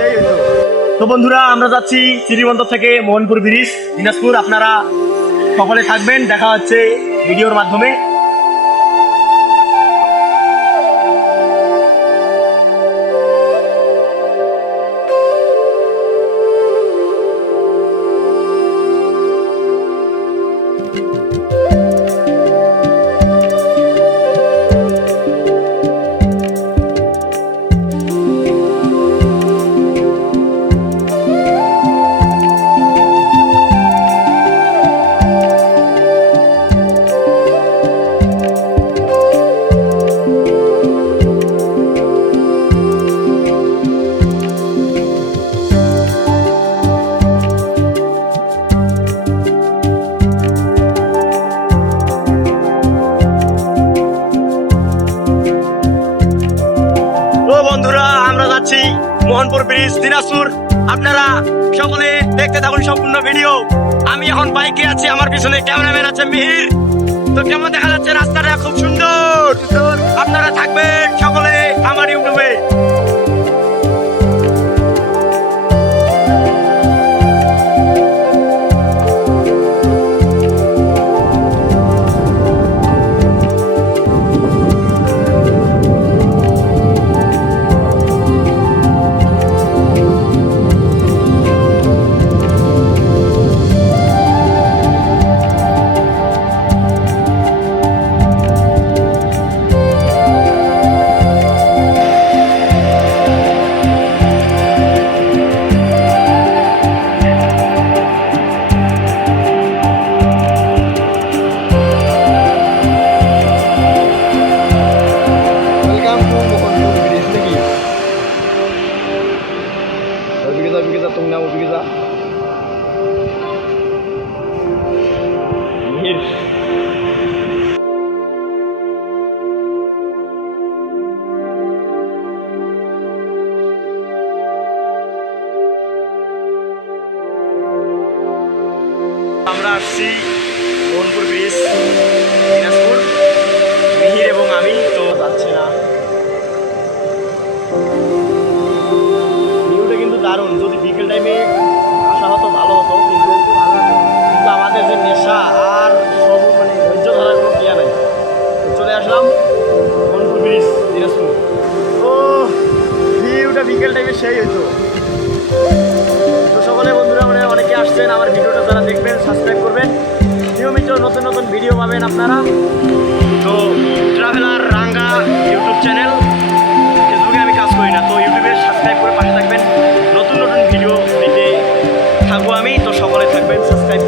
সেই হইতো। তো বন্ধুরা, আমরা যাচ্ছি শ্রীবন্দর থেকে মোহনপুর ব্রিজ, দিনাজপুর। আপনারা সকলে থাকবেন, দেখা হচ্ছে ভিডিওর মাধ্যমে। বন্ধুরা, আমরা যাচ্ছি মোহনপুর ব্রিজ, দিনাজপুর। আপনারা সকলে দেখতে থাকুন সম্পূর্ণ ভিডিও। আমি এখন বাইকে আছি, আমার পিছনে ক্যামেরাম্যান আছে মিহির। তো কেমন দেখা যাচ্ছে রাস্তাটা? খুব সুন্দর। আপনারা থাকবেন সকলে আমার ইউটিউবে। Tung namu bisa. আমরা আসছি মোহনপুর ব্রিজ, দিনাজপুর। মিহির এবং আমি তো যাচ্ছি না। ভিউটা কিন্তু দারুণ। যদি বিকেল টাইমে আসা হতো ভালো হতো, কিন্তু আমাদের যে নেশা আর সব মানে ধৈর্য ধরার কোনো ক্রিয়া নাই। চলে আসলাম মোহনপুর ব্রিজ, দিনাজপুর। তো ভিউটা বিকেল টাইমে সেই হইতো। তো সকলে বন্ধুরা, মানে অনেকে আসছেন, আমার ভিডিওটা যারা দেখবেন সাবস্ক্রাইব করবেন, নিয়মিত নতুন নতুন ভিডিও পাবেন আপনারা। তো ট্রাভেলার রাঙ্গা ইউটিউব চ্যানেল, ফেসবুকে আমি কাজ করি না, তো ইউটিউবে সাবস্ক্রাইব করে পাশে থাকবেন। নতুন নতুন ভিডিও দিতে থাকবো আমি। তো সকলে থাকবেন, সাবস্ক্রাইব